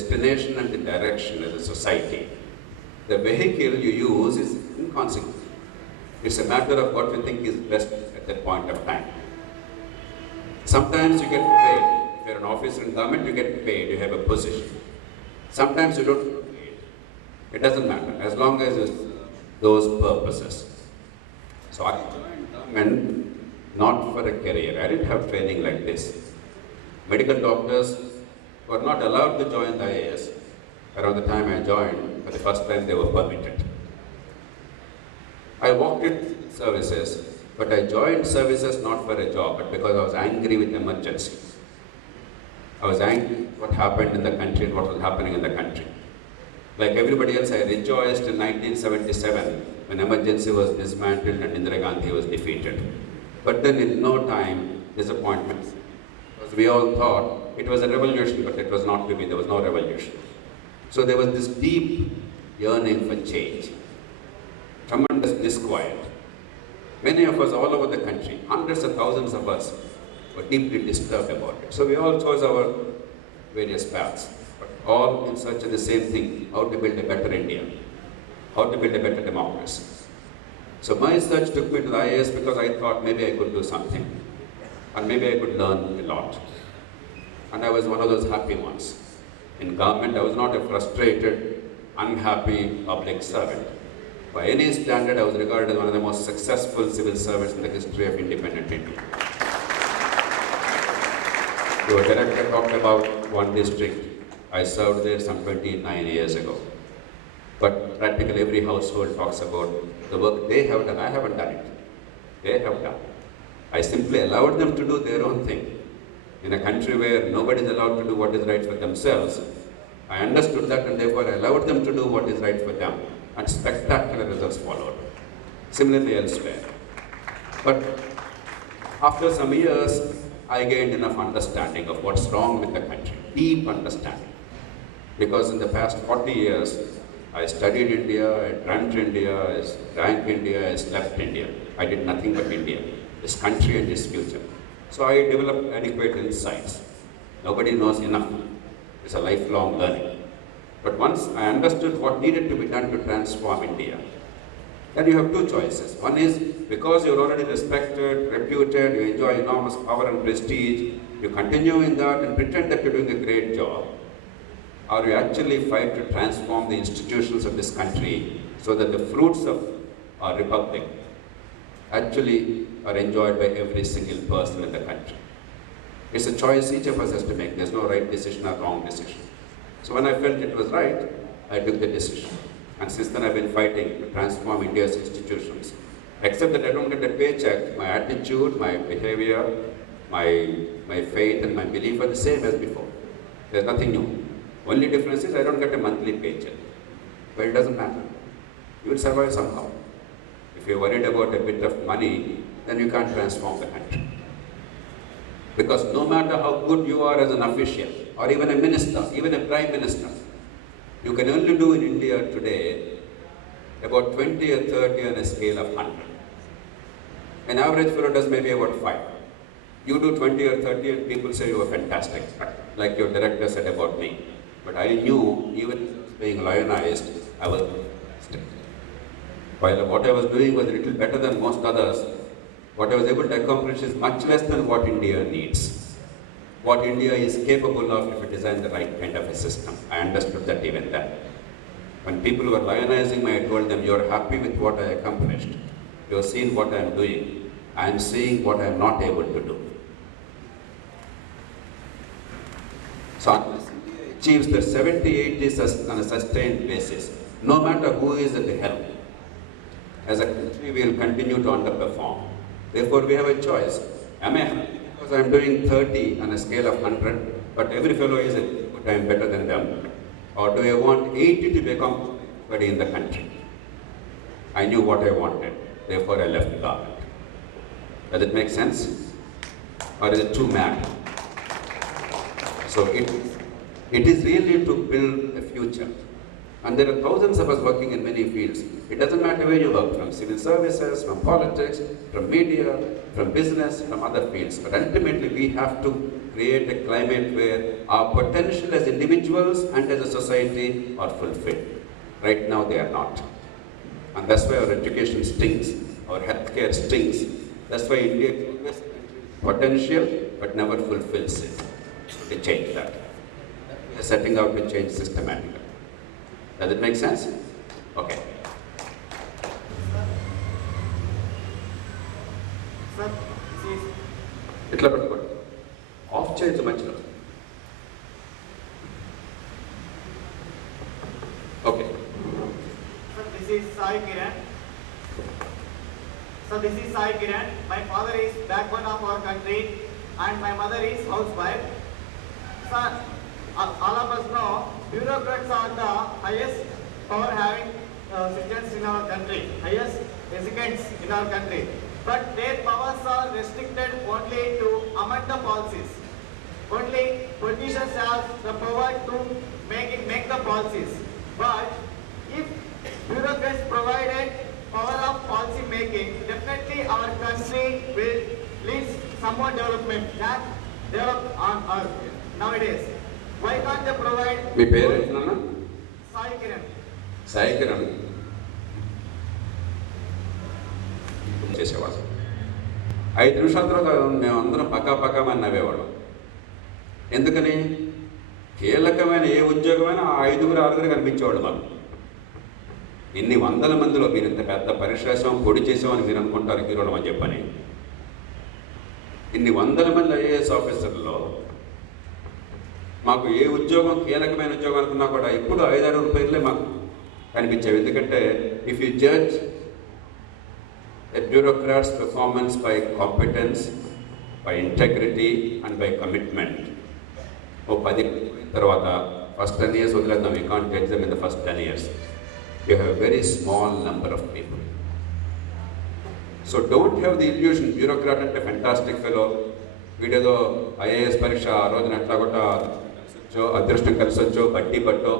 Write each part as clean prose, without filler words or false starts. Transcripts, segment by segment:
destination and the direction as a society. The vehicle you use is inconsequential. It's a matter of what you think is best at that point of time. Sometimes you get paid. If you're an officer in government, you get paid, you have a position. Sometimes you don't get paid. It doesn't matter, as long as it's those purposes. So I joined government not for a career. I didn't have training like this. Medical doctors were not allowed to join the IAS. Around the time I joined, for the first time they were permitted. I walked in services, but I joined services not for a job, but because I was angry with emergency. I was angry with what happened in the country and what was happening in the country. Like everybody else, I rejoiced in 1977 when emergency was dismantled and Indira Gandhi was defeated. But then in no time, disappointment. Because we all thought it was a revolution, but it was not to be, there was no revolution. So there was this deep yearning for change, tremendous disquiet. Many of us all over the country, hundreds of thousands of us, were deeply disturbed about it. So we all chose our various paths, but all in search of the same thing, how to build a better India, how to build a better democracy. So my search took me to the IAS because I thought maybe I could do something, and maybe I could learn a lot. And I was one of those happy ones. In government, I was not a frustrated, unhappy public servant. By any standard, I was regarded as one of the most successful civil servants in the history of independent India. Your director talked about one district. I served there some 29 years ago. But practically every household talks about the work they have done. I haven't done it. They have done. I simply allowed them to do their own thing. In a country where nobody is allowed to do what is right for themselves, I understood that and therefore I allowed them to do what is right for them. And spectacular results followed. Similarly elsewhere. But after some years, I gained enough understanding of what's wrong with the country, deep understanding. Because in the past 40 years, I studied India, I dreamt India, I drank India, I slept India. I did nothing but India, this country and its future. So I developed adequate insights. Nobody knows enough. It's a lifelong learning. But once I understood what needed to be done to transform India, then you have two choices. One is, because you're already respected, reputed, you enjoy enormous power and prestige, you continue in that and pretend that you're doing a great job, or you actually fight to transform the institutions of this country so that the fruits of our republic actually are enjoyed by every single person in the country. It's a choice each of us has to make. There's no right decision or wrong decision. So when I felt it was right, I took the decision. And since then I've been fighting to transform India's institutions. Except that I don't get a paycheck, my attitude, my behavior, my faith and my belief are the same as before. There's nothing new. Only difference is I don't get a monthly paycheck. But it doesn't matter. You will survive somehow. If you're worried about a bit of money, then you can't transform the country. Because no matter how good you are as an official, or even a minister, even a prime minister, you can only do in India today about 20 or 30 on a scale of 100. An average fellow does maybe about 5. You do 20 or 30 and people say you were fantastic, like your director said about me. But I knew, even being lionized, I was fantastic. While what I was doing was a little better than most others, what I was able to accomplish is much less than what India needs. What India is capable of if it designs the right kind of a system. I understood that even then. When people were lionizing me, I told them, you're happy with what I accomplished. You've seen what I'm doing. I'm seeing what I'm not able to do. So unless India achieves the 70-80 on a sustained basis, no matter who is at the helm, as a country we will continue to underperform. Therefore we have a choice. Am I happy because I'm doing 30 on a scale of 100, but every fellow is but I'm better than them? Or do I want 80 to become everybody in the country? I knew what I wanted, therefore I left the government. Does it make sense? Or is it too mad? So it is really to build a future. And there are thousands of us working in many fields. It doesn't matter where you work, from civil services, from politics, from media, from business, from other fields. But ultimately we have to create a climate where our potential as individuals and as a society are fulfilled. Right now they are not. And that's why our education stinks, our healthcare stinks. That's why India has potential but never fulfills it. To change that. We are setting out to change systematically. Does it make sense? Okay. Sir, ఇట్లా పట్టుకోండి. Of చేయొచ్చు మంచిగా. Okay. Sir, this is Sai Kiran. So this is Sai Kiran. My father is backbone of our country and my mother is housewife. Sir, all of us know bureaucrats are the highest power having citizens in our country, highest residents in our country. But their powers are restricted only to amend the policies. Only politicians have the power to make the policies. But if bureaucrats provided power of policy making, definitely our country will lead some more development that develop on earth nowadays. Why can't they provide? మీ పేరు ఏంటన్నా? Sai Kiran. Sai Kiran చేసేవాడు. 5 నిమిషాల తర్వాత మేమందరం పక్కామని నవ్వేవాళ్ళం. ఎందుకని? కీలకమైన ఏ ఉద్యోగమైనా ఆ 5-6 కనిపించేవాడు మాకు. ఇన్ని వందల మందిలో మీరు ఇంత పెద్ద పరిశ్రమ పొడి చేసామని మీరు అనుకుంటారు హీరోలు అని చెప్పని. ఇన్ని వందల మంది ఐఏఎస్ ఆఫీసర్లో మాకు ఏ ఉద్యోగం కీలకమైన ఉద్యోగం అనుకున్నా కూడా ఇప్పుడు 5-6 పేర్లే మాకు కనిపించేవి. ఎందుకంటే if you judge a bureaucrat's performance by competence, by integrity and by commitment. ఓ 10 తర్వాత ఫస్ట్ 10 years వదిలేద్దాం, we can't judge them in the first 10 years. You have a very small number of people. So don't have the illusion, bureaucrat అంటే fantastic fellow, వీడేదో IAS పరీక్ష ఆ రోజున ఎట్లా కూడా అదృష్టం కలిసి వచ్చో బట్టి పట్టో,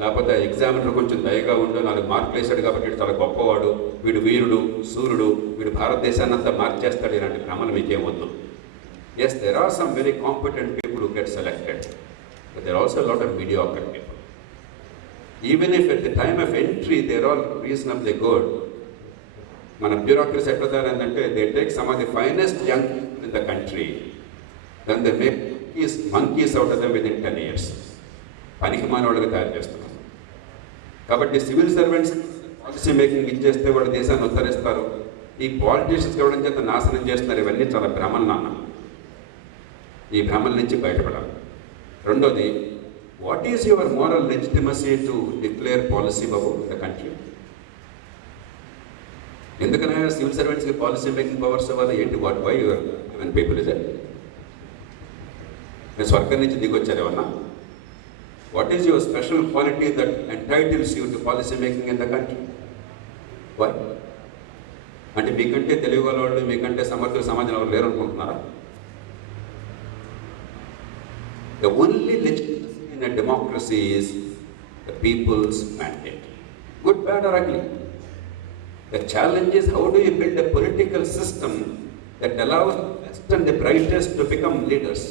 లేకపోతే ఎగ్జామినర్ కొంచెం దయగా ఉండో 4 మార్కులు వేసాడు కాబట్టి వీడు చాలా గొప్పవాడు, వీడు వీరుడు సూర్యుడు, వీడు భారతదేశాన్ని అంతా మార్చేస్తాడు, ఇలాంటి భ్రమలు మీకేం వద్దు. Yes, there are some very competent people who get selected, but there are also a lot of mediocre people. Even if at the time of entry they are all reasonably good, మన bureaucracy ఎట్లా తయారైందంటే they take some of the finest young people in the country, then they make monkeys out of them within 10 years. పనికి మానవాళ్ళుగా తయారు చేస్తున్నారు. కాబట్టి civil servants policy making ఇచ్చేస్తే వాళ్ళు దేశాన్ని ఉత్తరిస్తారు. ఈ పాలిటీషియన్స్ కావడం చేత నాశనం చేస్తున్నారు. ఇవన్నీ చాలా భ్రమలు నాన్న. ఈ భ్రమల నుంచి బయటపడాలి. రెండోది, what is your moral legitimacy to declare policy babu in the country? ఎందుకనే సివిల్ సర్వెంట్స్కి పాలసీ మేకింగ్ పవర్స్ ఇవ్వాలి ఏంటి? What why your given people is it? మీరు స్వర్గం నుంచి దిగొచ్చారు ఏమన్నా? What is your special quality that entitles you to policy making in the country? Why? అంటే మీకంటే తెలివిగల వాళ్ళు, మీకంటే సమర్థులు సమాజంలో ఎవరు లేరు అనుకుంటున్నారా? The only legitimacy in a democracy is the people's mandate. Good, bad or ugly. The challenge is how do you build a political system that allows the best and the brightest to become leaders?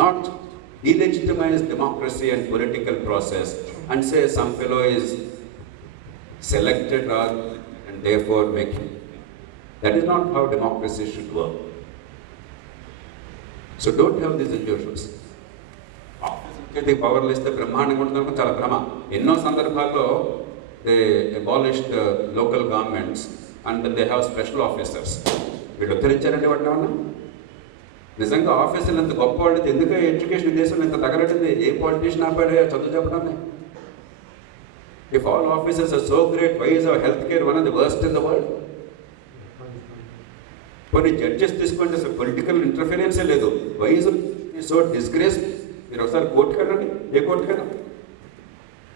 Not delegitimize democracy and political process and say some fellow is selected and therefore make him. That is not how democracy should work. So don't have these illusions. The powerless the బ్రహ్మాండంగా ఉంటుందనుకో చాలా భ్రమ. ఎన్నో సందర్భాల్లో they abolished local governments and they have special officers. వీళ్ళు ఉత్తరించారంటే వాటిని ఏమన్నా? నిజంగా ఆఫీసులు ఎంత గొప్పవాళ్ళు, ఎందుకు ఎడ్యుకేషన్ దేశంలో ఇంత తగలడింది? ఏ పాలిటీషియన్ ఆపాడే చదువు చెప్పడాన్ని? If all officers are so great, why is our health care one of the worst in the world? కొన్ని జడ్జెస్ తీసుకోండి, అసలు పొలిటికల్ ఇంటర్ఫీరెన్సే లేదు. Why is so disgrace? మీరు ఒకసారి కోర్టుకి వెళ్ళండి, ఏ కోర్టుకైనా.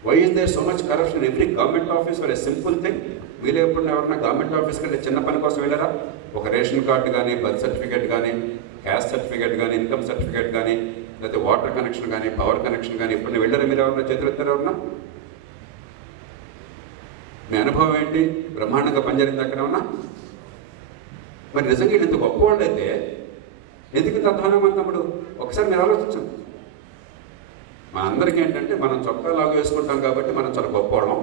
Why is there so much corruption in every government office for a simple thing? వీళ్ళు ఎప్పుడు ఎవరన్నా గవర్నమెంట్ ఆఫీస్ కంటే చిన్న పని కోసం వెళ్ళారా? ఒక రేషన్ కార్డు కానీ, బర్త్ సర్టిఫికేట్ కానీ, క్యాస్ట్ సర్టిఫికేట్ కానీ, ఇన్కమ్ సర్టిఫికేట్ కానీ, లేకపోతే వాటర్ కనెక్షన్ కానీ పవర్ కనెక్షన్ కానీ ఎప్పుడు వెళ్ళారా మీరు ఎవరన్నా చేతులు ఎత్తారు ఎవరన్నా? మీ అనుభవం ఏంటి? బ్రహ్మాండంగా పనిచేరింది అక్కడ ఉన్నా? మరి నిజంగా వీళ్ళు ఇంత గొప్పవాళ్ళు అయితే ఎందుకు ఇంత అధ్వానం తమ్ముడు? ఒకసారి మీరు ఆలోచించండి. మనందరికీ ఏంటంటే మనం చొక్కా లాగా వేసుకుంటాం కాబట్టి మనం చాలా గొప్పవాళ్ళం.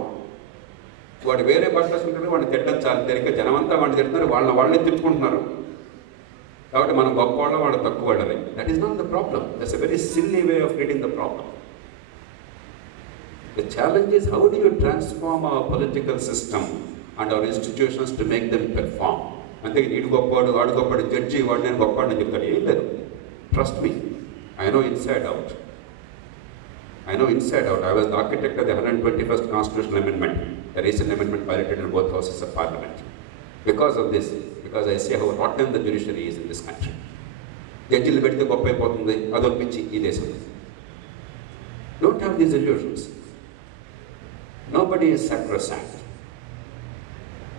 వాడు వేరే బట్టలు వేసుకుంటే వాడిని తిట్టడం చాలా తేలిక. జనమంతా వాడిని తిడుతున్నారు, వాళ్ళే తిట్టుకుంటున్నారు. కాబట్టి మనం గొప్పవాళ్ళం, వాడు తక్కువ వాళ్ళని. That is not the problem. That's a very silly way of reading the problem. The challenge is, how do you transform our political system and our institutions to make them perform? అంతే వీడు గొప్పవాడు, వాడు గొప్పవాడు, judge వాడు నేను గొప్పవాడు అని చెప్తాడు. ఏం లేదు. Trust me, I know inside out. I was the architect of the 121st Constitutional Amendment, the recent amendment piloted in both houses of Parliament. Because of this, because I see how rotten the judiciary is in this country. జడ్జిలు పెడితే గొప్ప అయిపోతుంది, అదొక పిచ్చి ఈ దేశంలో. Don't have these illusions. Nobody is sacrosanct.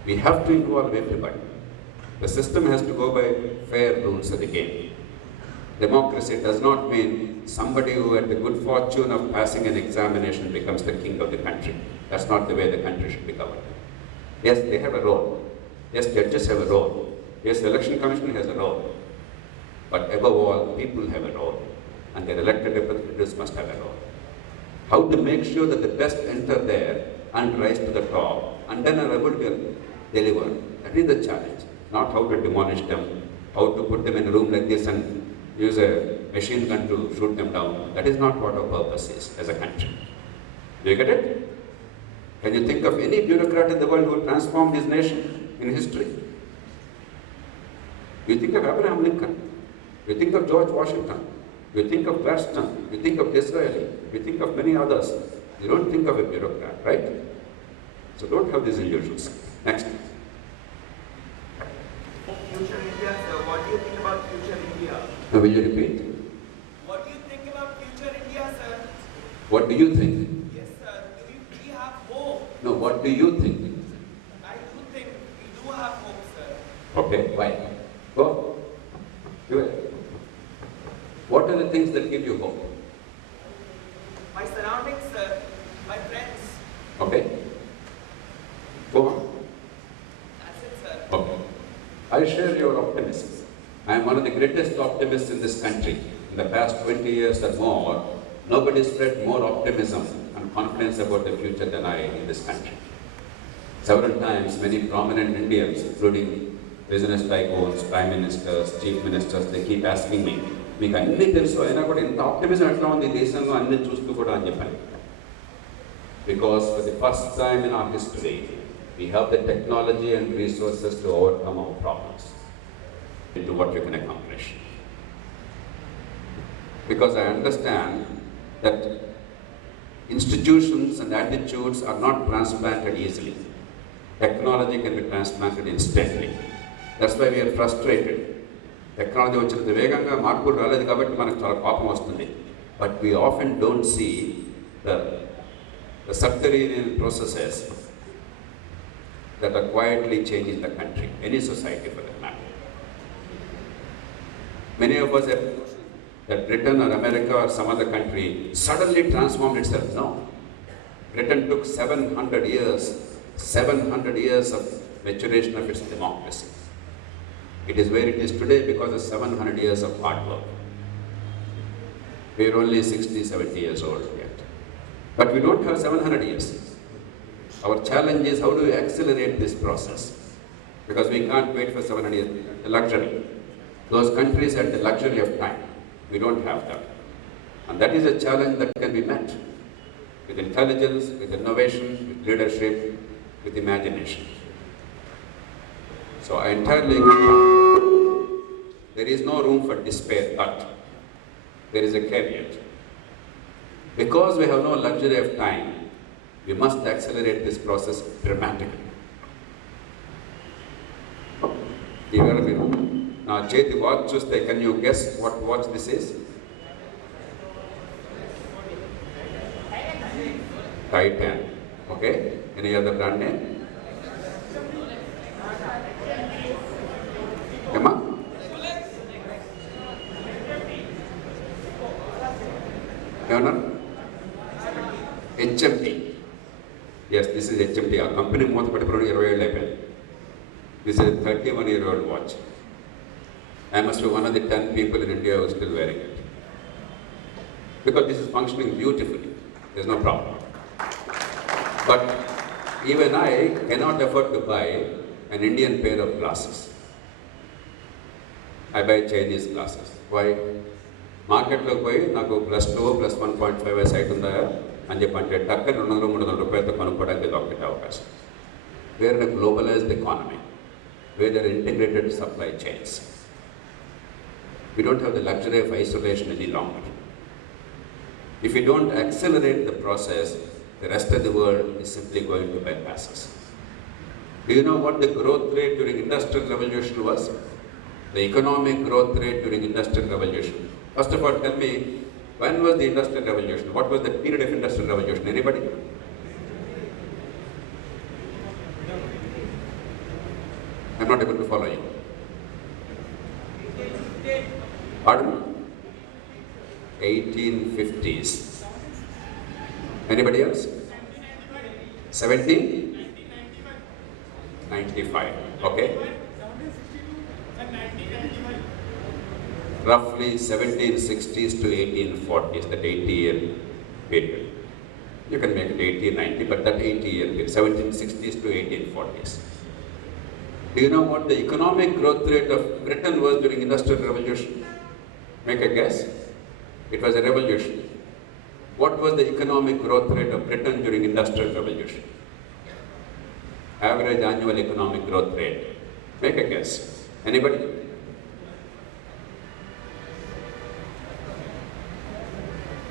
We have to involve everybody. The system has to go by fair rules of the game. Democracy does not mean somebody who had the good fortune of passing an examination becomes the king of the country. That's not the way the country should be governed. Yes, they have a role. Yes, judges have a role. Yes, the election commission has a role. But above all, people have a role. And their elected representatives must have a role. How to make sure that the best enter there and rise to the top and then are able to deliver. That is the challenge. Not how to demolish them, how to put them in a room like this and use a machine gun to shoot them down. That is not what our purpose is as a country. Do you get it? Can you think of any bureaucrat in the world who transformed this nation in history? You think of Abraham Lincoln, you think of George Washington, you think of Gladstone, you think of Disraeli, you think of many others. You don't think of a bureaucrat, right? So don't have these illusions. Next. Future India, sir. What do you think about future India? Now will you repeat? What do you think about future India, sir? What do you think? Yes, sir. We have hope. No, what do you think? I do think we do have hope, sir. Okay, why? Go. Do it. What are the things that give you hope? My surroundings, sir. My friends. Okay. Go on. That's it, sir. Okay. I share your optimism. I am one of the greatest optimists in this country. In the past 20 years or more, nobody spread more optimism and confidence about the future than I in this country. Several times, many prominent Indians, including business tycoons, prime ministers, chief ministers, they keep asking me, మీకు అన్నీ తెలుసు అయినా కూడా ఇంత optimism ఎట్లా ఉంది ఈ దేశంలో అన్ని చూస్తూ కూడా అని చెప్పాను. Because for the first time in our history, we have the technology and resources to overcome our problems into what we can accomplish. Because I understand that institutions and attitudes are not transplanted easily. Technology can be transplanted instantly. That's why we are frustrated. Technology వచ్చినంత వేగంగా మార్పులు రాలేదు కాబట్టి మనకు చాలా కోపం వస్తుంది. But we often don't see the subterranean processes that are quietly changing the country, any society for that matter. Many of us have that Britain or America or some other country suddenly transformed itself. No. Britain took 700 years of maturation of its democracy. It is where it is today because of 700 years of hard work. We are only 60, 70 years old yet. But we don't have 700 years. Our challenge is how do we accelerate this process? Because we can't wait for 700 years. The luxury. Those countries had the luxury of time. We don't have that. And that is a challenge that can be met with intelligence, with innovation, with leadership, with imagination. So I entirely agree. There is no room for despair, but there is a caveat. Because we have no luxury of time, we must accelerate this process dramatically. Even if you now Jeti watch chuste, can you guess what watch this is? Titan. Okay? Any other brand name? Emma? HMT. Yes, this is HMT. Our company is 27 This is a 31-year-old watch. I must be one of the 10 people in India who are still wearing it. Because this is functioning beautifully. There's no problem. But even I cannot afford to buy an Indian pair of glasses. I buy Chinese glasses. Why? Market lo poi naku +2 +1.5 site undaya అని చెప్పంటే టక్కన 200-300 రూపాయలతో కొనుక్కోవడానికి దొరికే అవకాశం. We are in a globalized economy where there are integrated supply chains. We don't have the luxury of isolation any longer. If we don't accelerate the process, the rest of the world is simply going to bypass us. Do you know what the growth rate during Industrial Revolution was? The economic growth rate during Industrial Revolution. First of all, tell me, when was the Industrial Revolution? What was the period of Industrial Revolution? Anybody? I'm not able to follow you. Pardon? 1850s. Anybody else? 1795. Okay. Roughly 1760s to 1840s, that 80-year period. You can make it 1890, but that 80-year period, 1760s to 1840s. Do you know what the economic growth rate of Britain was during Industrial Revolution? Make a guess. It was a revolution. What was the economic growth rate of Britain during Industrial Revolution? Average annual economic growth rate. Make a guess. Anybody?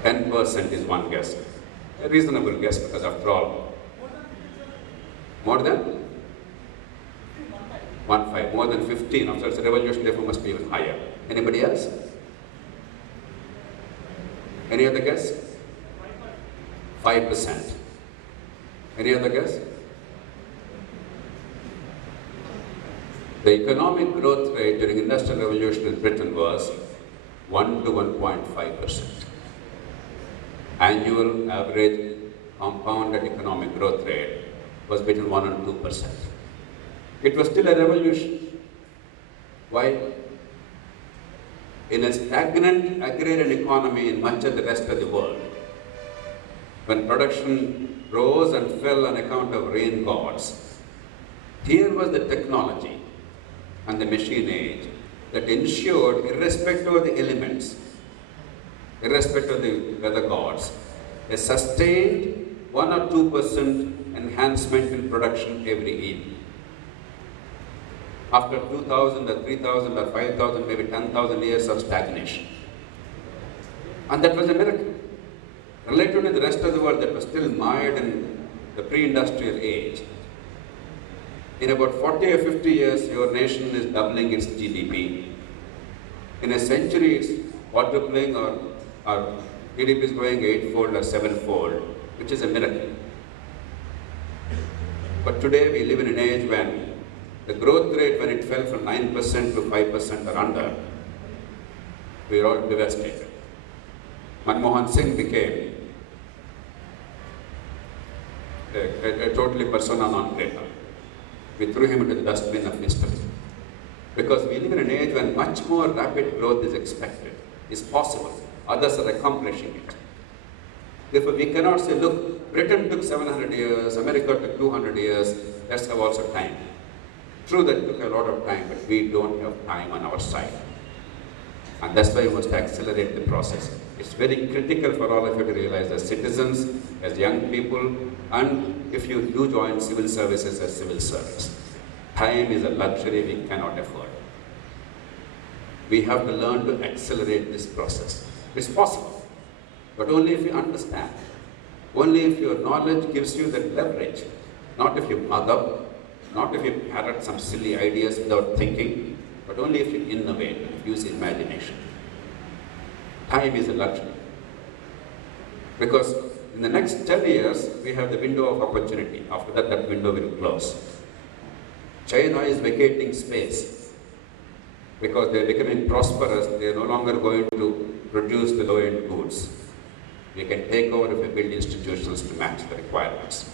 %10 is one guess. A reasonable guess because after all, more than 1.5, more than 15. After it's a revolution, therefore must be even higher. Anybody else? Any other guess? 5%. Any other guess? The economic growth rate during Industrial Revolution in Britain was 1 to 1.5%. Annual average compounded economic growth rate was between 1 and 2%. It was still a revolution. Why? In a stagnant agrarian economy in much of the rest of the world, when production rose and fell on account of rain gods, here was the technology and the machine age that ensured, irrespective of the elements, irrespective of the weather gods, a sustained 1 or 2% enhancement in production every year. After 2,000 or 3,000 or 5,000, maybe 10,000 years of stagnation. And that was a miracle. Relative to the rest of the world that was still mired in the pre-industrial age, in about 40 or 50 years, your nation is doubling its GDP. In a century, it's quadrupling or GDP is growing 8-fold or 7-fold, which is a miracle. But today we live in an age when the growth rate, when it fell from 9% to 5% or under, we are all devastated. Manmohan Singh became a totally persona non grata. We threw him into the dustbin of history. Because we live in an age when much more rapid growth is expected, is possible. Others are accomplishing it. Therefore, we cannot say, look, Britain took 700 years, America took 200 years, let's have also time. True that it took a lot of time, but we don't have time on our side. And that's why we must accelerate the process. It's very critical for all of you to realize as citizens, as young people, and if you do join civil services as civil service. Time is a luxury we cannot afford. We have to learn to accelerate this process. It's possible, but only if you understand. Only if your knowledge gives you that leverage. Not if you mug up, not if you parrot some silly ideas without thinking, but only if you innovate, use imagination. Time is a luxury. Because in the next 10 years, we have the window of opportunity. After that, that window will close. China is vacating space because they are becoming prosperous. They are no longer going to produce the low-end goods. We can take over if we build institutions to match the requirements.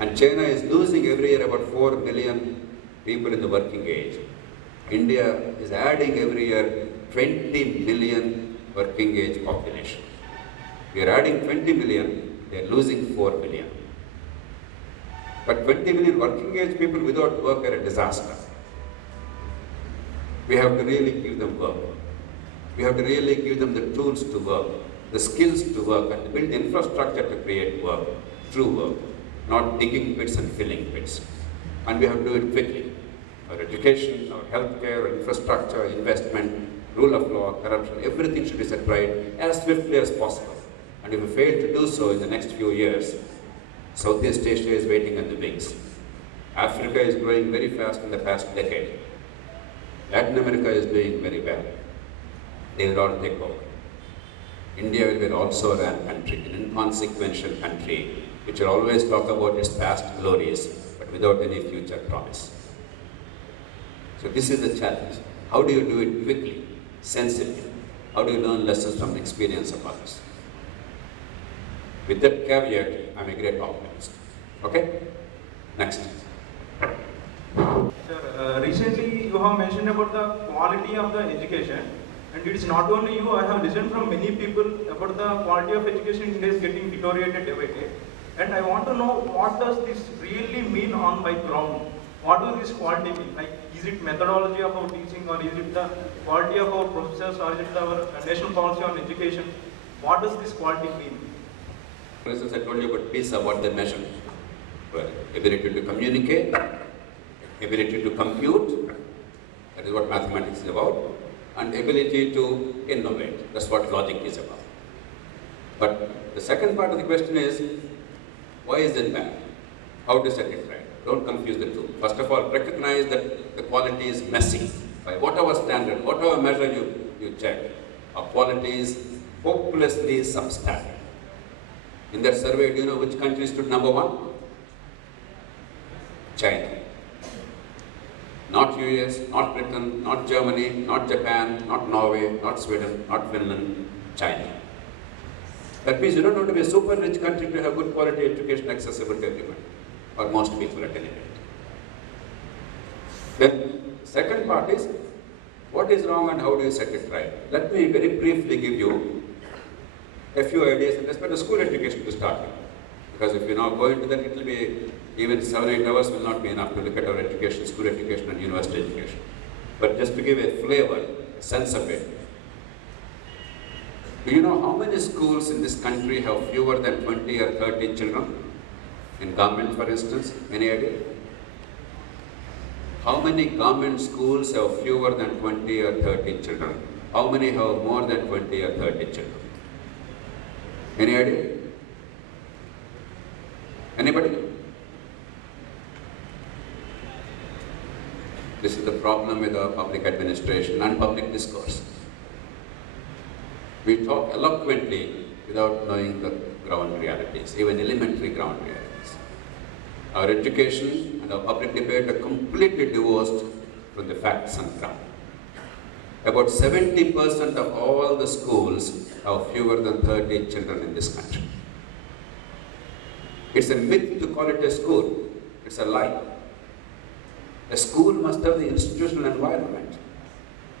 And China is losing every year about 4 million people in the working age. India is adding every year 20 million working age population. We are adding 20 million, they are losing 4 million. But 20 million working age people without work are a disaster. We have to really give them work. We have to really give them the tools to work, the skills to work, and build the infrastructure to create work, true work, not digging pits and filling pits. And we have to do it quickly. Our education, our healthcare, our infrastructure, investment, rule of law, corruption, everything should be set right as swiftly as possible. And if we fail to do so in the next few years, Southeast Asia is waiting in the wings. Africa is growing very fast in the past decade. Latin America is doing very well. They will all take over. India will be also a country, an inconsequential country, which will always talk about its past glories, but without any future promise. So this is the challenge. How do you do it quickly, sensibly? How do you learn lessons from the experience of others? With that caveat, I'm a great optimist. Okay? Next. Sir, recently you have mentioned about the quality of the education, and it is not only you, I have listened from many people about the quality of education in India is getting deteriorated day by day. And I want to know, what does this really mean on my ground? What does this quality mean? Like, is it methodology of our teaching, or is it the quality of our professors, or is it our national policy on education? What does this quality mean? For instance, I told you about PISA, what they measure. Well, ability to communicate, ability to compute, that is what mathematics is about, and ability to innovate, that's what logic is about. But the second part of the question is, why is it bad? How to set it right? Don't confuse the two. First of all, recognize that the quality is messy. By whatever standard, whatever measure you check, our quality is hopelessly substandard. In that survey, do you know which country stood number one? China. Not US, not Britain, not Germany, not Japan, not Norway, not Sweden, not Finland, China. That means you don't have to be a super rich country to have good quality education accessible to everyone, or most people at any rate. Then, second part is, what is wrong and how do you set it right? Let me very briefly give you a few ideas in respect to school education to start with. Because if you now go into that, it will be, even 7-8 hours will not be enough to look at our education, school education and university education. But just to give a flavor, a sense of it, do you know how many schools in this country have fewer than 20 or 30 children? In government, for instance, any idea? How many government schools have fewer than 20 or 30 children? How many have more than 20 or 30 children? Any idea? Anybody? This is the problem with our public administration and public discourse. We talk eloquently without knowing the ground realities, even elementary ground realities. Our education and our public debate are completely divorced from the facts and ground. About 70% of all the schools have fewer than 30 children in this country. It's a myth to call it a school. It's a lie. A school must have the institutional environment.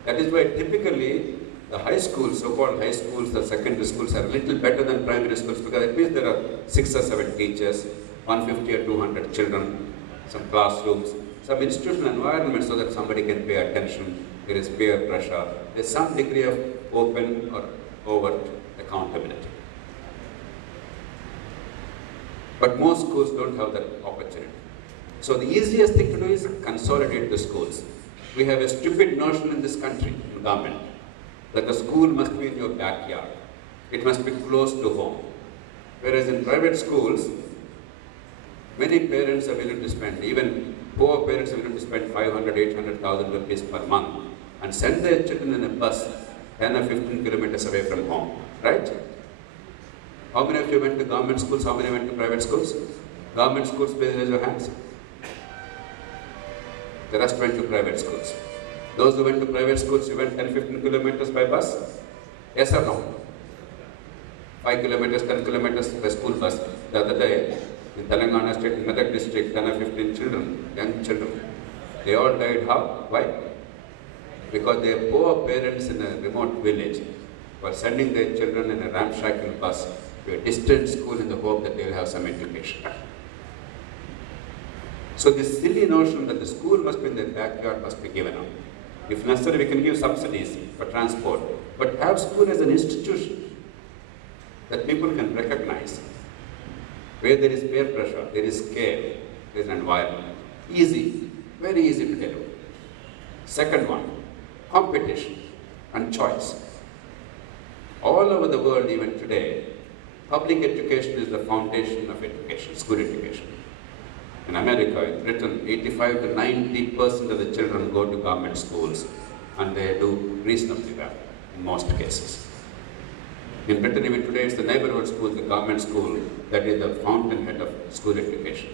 That is why typically the high schools, so-called high schools, the secondary schools are a little better than primary schools, because at least there are 6 or 7 teachers, 150 or 200 children, some classrooms, some institutional environment so that somebody can pay attention, there is peer pressure, there is some degree of open or overt accountability. But most schools don't have that opportunity. So the easiest thing to do is consolidate the schools. We have a stupid notion in this country, in government, that the school must be in your backyard. It must be close to home. Whereas in private schools, many parents are willing to spend, even poor parents are willing to spend 500, 800,000 rupees per month and send their children in a bus 10 or 15 kilometers away from home, right? How many of you went to government schools? How many went to private schools? Government schools, please raise your hands. The rest went to private schools. Those who went to private schools, you went 10, 15 kilometers by bus? Yes or no? 5 kilometers, 10 kilometers by school bus. The other day, in Telangana state, in another district, 10 or 15 children, young children, they all died. How? Why? Because their poor parents in a remote village were sending their children in a ramshackle bus to a distant school in the hope that they will have some education. So this silly notion that the school must be in their backyard must be given up. If necessary, we can give subsidies for transport, but have school as an institution that people can recognize, where there is peer pressure, there is care, there is an environment. Easy, very easy to deliver. Second one, competition and choice. All over the world, even today, public education is the foundation of education, school education. In America, in Britain, 85 to 90% of the children go to government schools, and they do reasonably well in most cases. In Britain, even today, it's the neighborhood school, the government school, that is the fountainhead of school education.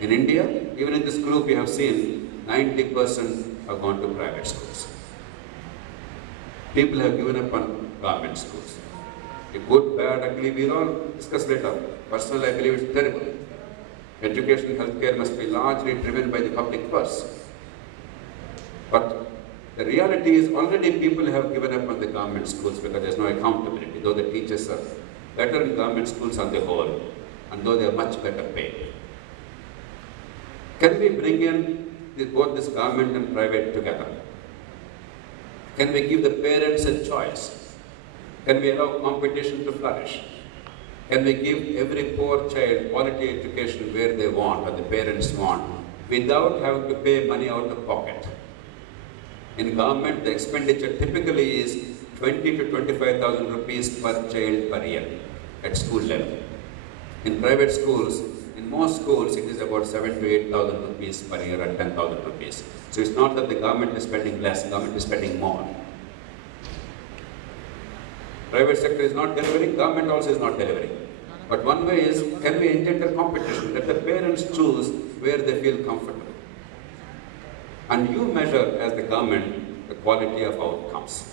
In India, even in this group, we have seen 90% have gone to private schools. People have given up on government schools. If good, bad, ugly, we'll all discuss later. Personally, I believe it's terrible. Education, healthcare must be largely driven by the public purse. But the reality is already people have given up on the government schools because there's no accountability, though the teachers are better in government schools on the whole, and though they are much better paid. Can we bring in both this government and private together? Can we give the parents a choice? Can we allow competition to flourish? Can we give every poor child quality education where they want, or the parents want, without having to pay money out of pocket? In government, the expenditure typically is 20 to 25,000 rupees per child per year at school level. In private schools, in most schools, it is about 7 to 8,000 rupees per year at 10,000 rupees. So it's not that the government is spending less, the government is spending more. Private sector is not delivering, government also is not delivering. But one way is, can we engender competition? Let the parents choose where they feel comfortable. And you measure as the government the quality of outcomes.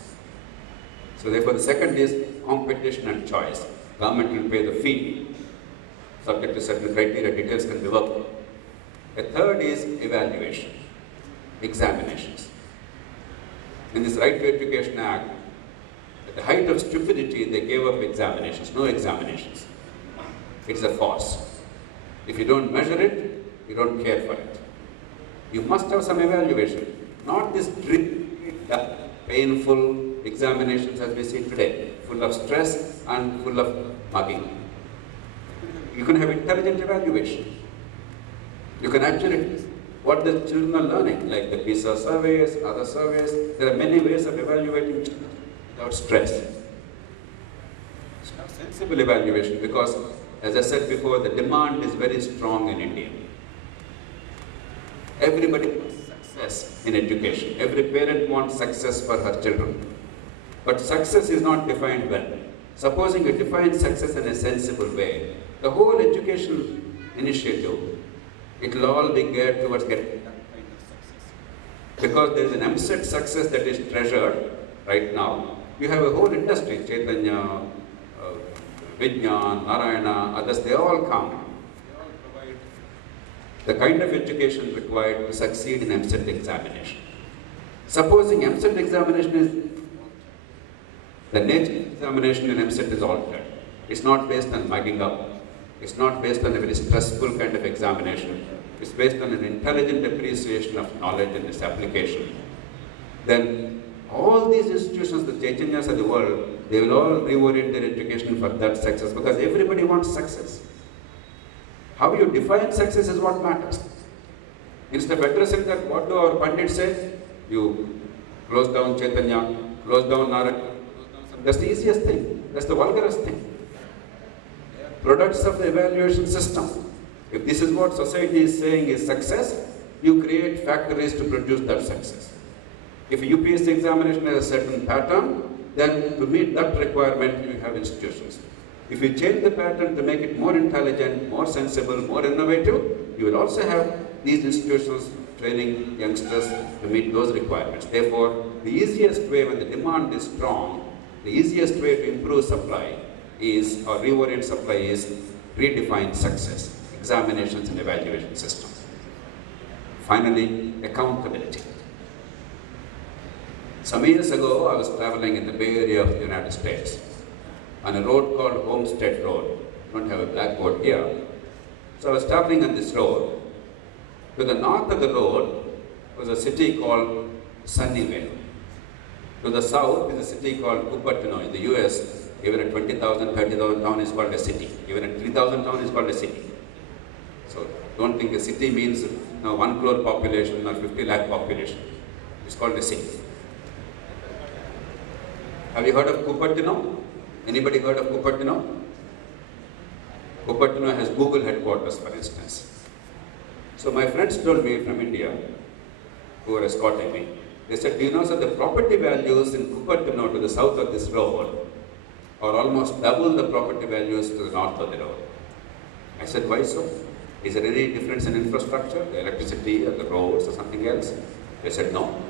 So therefore the second is competition and choice. Government will pay the fee, subject to certain criteria, details can be worked. A third is evaluation, examinations. In this Right to Education Act, at the height of stupidity, they gave up examinations, no examinations. It's a farce. If you don't measure it, you don't care for it. You must have some evaluation, not this painful examinations as we see today, full of stress and full of mugging. You can have intelligent evaluation. You can actually, what the children are learning, like the PISA surveys, other surveys, there are many ways of evaluating children without stress. Sensible evaluation, because as I said before, the demand is very strong in India. Everybody wants success in education. Every parent wants success for her children. But success is not defined well. Supposing you define success in a sensible way, the whole education initiative, it will all be geared towards getting that kind of success. Because there is an MSET success that is treasured right now. You have a whole industry, Chaitanya, Vijnan, Narayana, others, they all come. They all provide the kind of education required to succeed in MSET examination. Supposing MSET examination is, the nature of examination in MSET is altered. It's not based on mugging up. It's not based on a very stressful kind of examination. It's based on an intelligent appreciation of knowledge and its application. Then all these institutions, the Chaitanyas of the world, they will all reorient their education for that success, because everybody wants success. How you define success is what matters. Instead of addressing that, what do our pundits say? You close down Chaitanya, close down Narayana. That's the easiest thing. That's the vulgarest thing. Products of the evaluation system. If this is what society is saying is success, you create factories to produce that success. If a UPSC examination has a certain pattern, then to meet that requirement, you have institutions. If you change the pattern to make it more intelligent, more sensible, more innovative, you will also have these institutions training youngsters to meet those requirements. Therefore, the easiest way when the demand is strong, the easiest way to improve supply is, or reorient supply is, redefine success, examinations and evaluation system. Finally, accountability. Some years ago, I was traveling in the Bay Area of the United States on a road called Homestead Road. I don't have a blackboard here. So I was traveling on this road. To the north of the road was a city called Sunnyvale. To the south is a city called Cupertino. In the US, even a 20,000, 30,000 town is called a city. Even a 3,000 town is called a city. So don't think a city means 1 crore population or 50 lakh population. It's called a city. Have you heard of Cupertino? Anybody heard of Cupertino? Cupertino has Google headquarters, for instance. So my friends told me from India, who were escorting me, they said, do you know, so the property values in Cupertino to the south of this road are almost double the property values to the north of the road. I said, why so? Is there any difference in infrastructure, the electricity or the roads or something else? They said, no.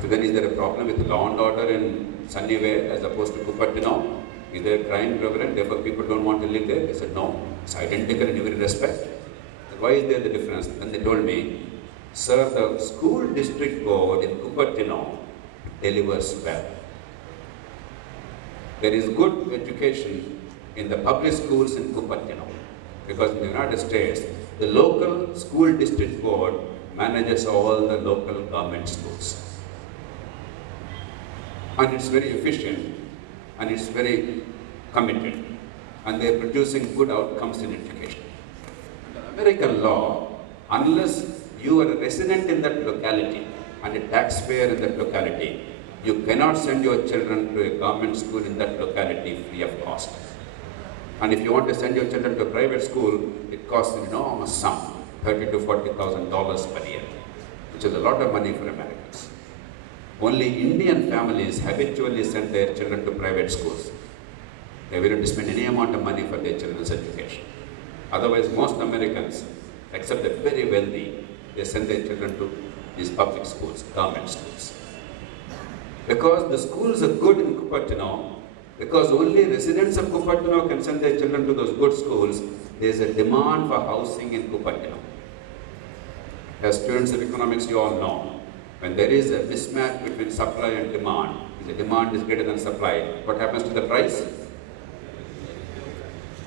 So then is there a problem with law and order in Sunnyvale as opposed to Cupertino? Is there a crime prevalent, therefore people don't want to live there? They said, no. It's identical in every respect. Why is there the difference? Then they told me, sir, the school district board in Cupertino delivers well. There is good education in the public schools in Cupertino, because in the United States, the local school district board manages all the local government schools. And it's very efficient, and it's very committed, and they're producing good outcomes in education. The American law, unless you are a resident in that locality and a taxpayer in that locality, you cannot send your children to a government school in that locality free of cost. And if you want to send your children to a private school, it costs an enormous sum, $30,000 to $40,000 per year, which is a lot of money for Americans. Only Indian families habitually send their children to private schools. They are willing to spend any amount of money for their children's education. Otherwise, most Americans, except the very wealthy, they send their children to these public schools, government schools. Because the schools are good in Cupertino, because only residents of Cupertino can send their children to those good schools, there is a demand for housing in Cupertino. As students of economics, you all know, when there is a mismatch between supply and demand, if the demand is greater than supply, what happens to the price?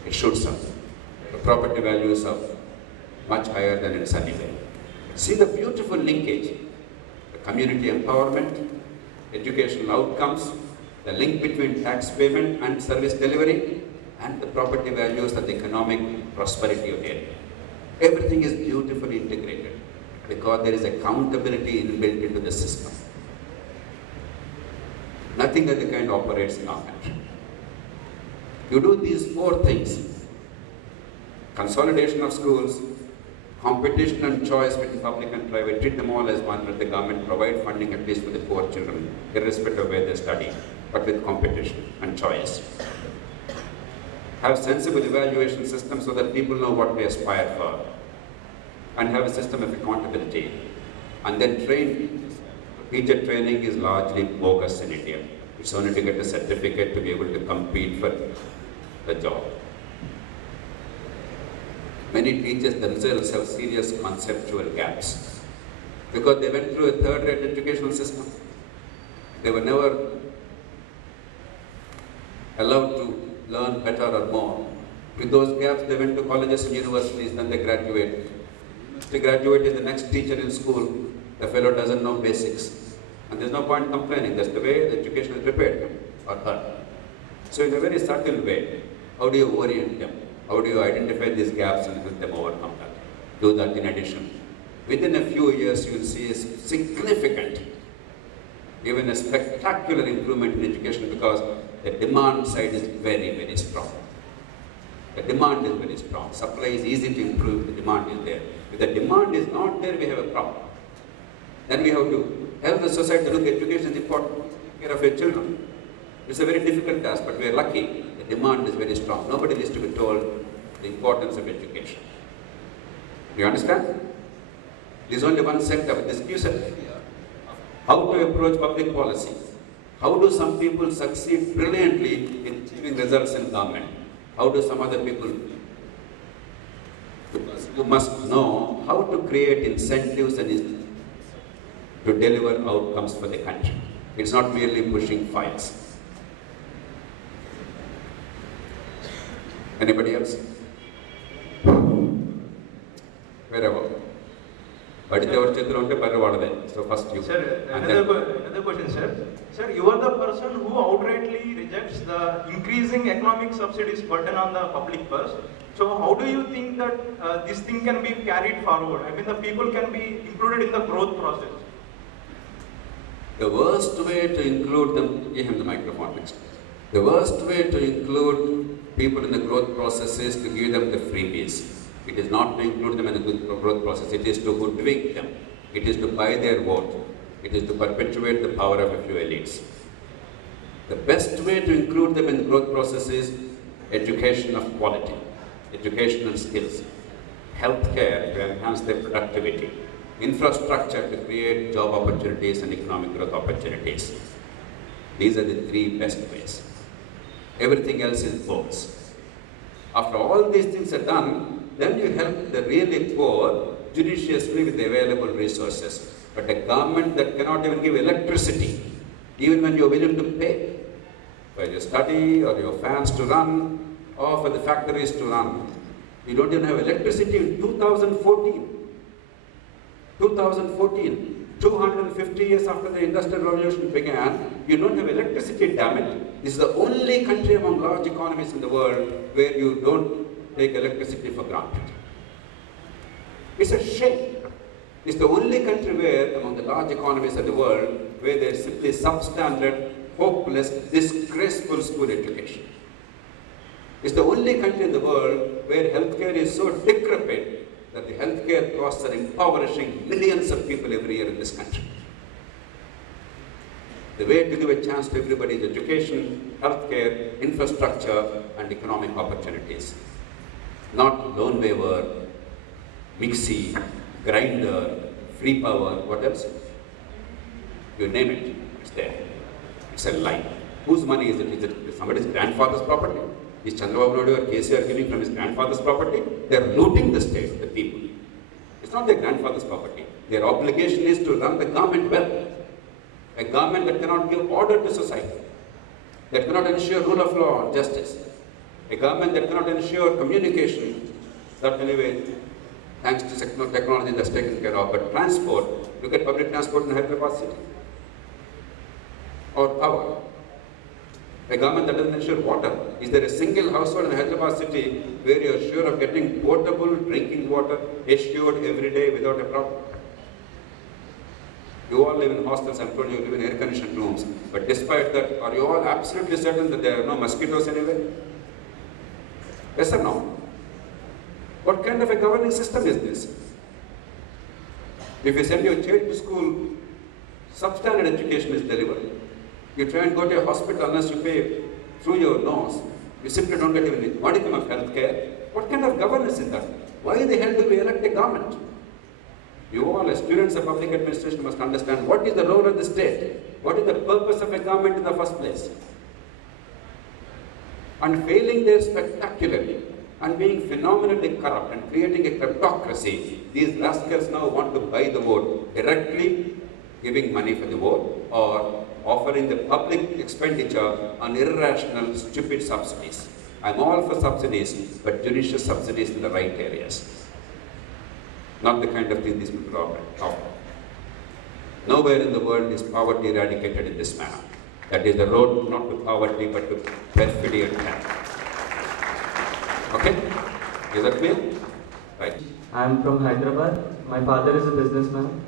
It shoots up. The property values are much higher than in Sunnyvale. See the beautiful linkage, the community empowerment, educational outcomes, the link between tax payment and service delivery, and the property values and the economic prosperity of the area. Everything is beautifully integrated because there is accountability inbuilt into the system. Nothing of the kind operates in our country. You do these 4 things: consolidation of schools, competition and choice between public and private, treat them all as one, let the government provide funding at least for the poor children, irrespective of where they study, but with competition and choice. Have sensible evaluation systems so that people know what they aspire for, and have a system of accountability. And then train. Teacher training is largely bogus in India. It's only to get a certificate to be able to compete for the job. Many teachers themselves have serious conceptual gaps because they went through a third-rate educational system. They were never allowed to learn better or more. With those gaps, they went to colleges and universities, then they graduate. To graduate is the next teacher in school. The fellow doesn't know basics. And there's no point complaining. That's the way the education is prepared him or her. So in a very subtle way, how do you orient them? How do you identify these gaps and help them overcome that? Do that in addition. Within a few years, you will see a significant, even a spectacular improvement in education because the demand side is very, very strong. The demand is very strong. Supply is easy to improve, the demand is there. If the demand is not there, we have a problem. Then we have to help the society to look at education is important. Take care of your children. It's a very difficult task, but we are lucky. The demand is very strong. Nobody needs to be told the importance of education. Do you understand? There is only one sector. This gives a how to approach public policy. How do some people succeed brilliantly in achieving results in government? How do some other people? Because you must know how to create incentives and to deliver outcomes for the country. It's not merely pushing files. Anybody else? Wherever. So first you. Sir, another question, sir. Sir, you are the person who outrightly rejects the increasing economic subsidies burden on the public purse. So how do you think that this thing can be carried forward? I mean, the people can be included in the growth process. The worst way to include them, give him the microphone next. The worst way to include people in the growth process is to give them the freebies. It is not to include them in the growth process, it is to hoodwink them. It is to buy their vote. It is to perpetuate the power of a few elites. The best way to include them in the growth process is education of quality, educational skills, healthcare to enhance their productivity, infrastructure to create job opportunities and economic growth opportunities. These are the three best ways. Everything else is bonus. After all these things are done, then you help the really poor judiciously with the available resources. But a government that cannot even give electricity, even when you're willing to pay for your study or your fans to run or for the factories to run, you don't even have electricity in 2014. 250 years after the Industrial Revolution began, you don't have electricity, damn it. This is the only country among large economies in the world where you don't take electricity for granted. It's a shame. It's the only country where, among the large economies of the world, where there's simply substandard, hopeless, disgraceful school education. It's the only country in the world where healthcare is so decrepit that the healthcare costs are impoverishing millions of people every year in this country. The way to give a chance to everybody is education, healthcare, infrastructure, and economic opportunities. Not loan waiver, mixie, grinder, free power, what else? You name it, it's there. It's a lie. Whose money is it? Is it somebody's grandfather's property? Is Chandrababu Naidu or KCR giving from his grandfather's property? They are looting the state, the people. It's not their grandfather's property. Their obligation is to run the government well. A government that cannot give order to society, that cannot ensure rule of law and justice, a government that cannot ensure communication, that anyway, thanks to technology that's taken care of, but transport, look at public transport in Hyderabad city, or power. A government that doesn't ensure water. Is there a single household in Hyderabad city where you're sure of getting potable drinking water assured every day without a problem? You all live in hostels, I'm told you live in air-conditioned rooms, but despite that, are you all absolutely certain that there are no mosquitoes anywhere? Yes or no? What kind of a governing system is this? If you send your child to school, substandard education is delivered. You try and go to a hospital unless you pay through your nose. You simply don't get even a modicum of health care. What kind of governance is that? Why the hell do we elect a government? You all, as students of public administration, must understand what is the role of the state? What is the purpose of a government in the first place? And failing there spectacularly, and being phenomenally corrupt and creating a kleptocracy, these rascals now want to buy the vote directly, giving money for the vote, or offering the public expenditure on irrational, stupid subsidies. I'm all for subsidies, but judicious subsidies in the right areas. Not the kind of thing these people offer. Nowhere in the world is poverty eradicated in this manner. That is the road not to poverty, but to perfidy and crime. Okay? Is that clear? Right. I am from Hyderabad. My father is a businessman.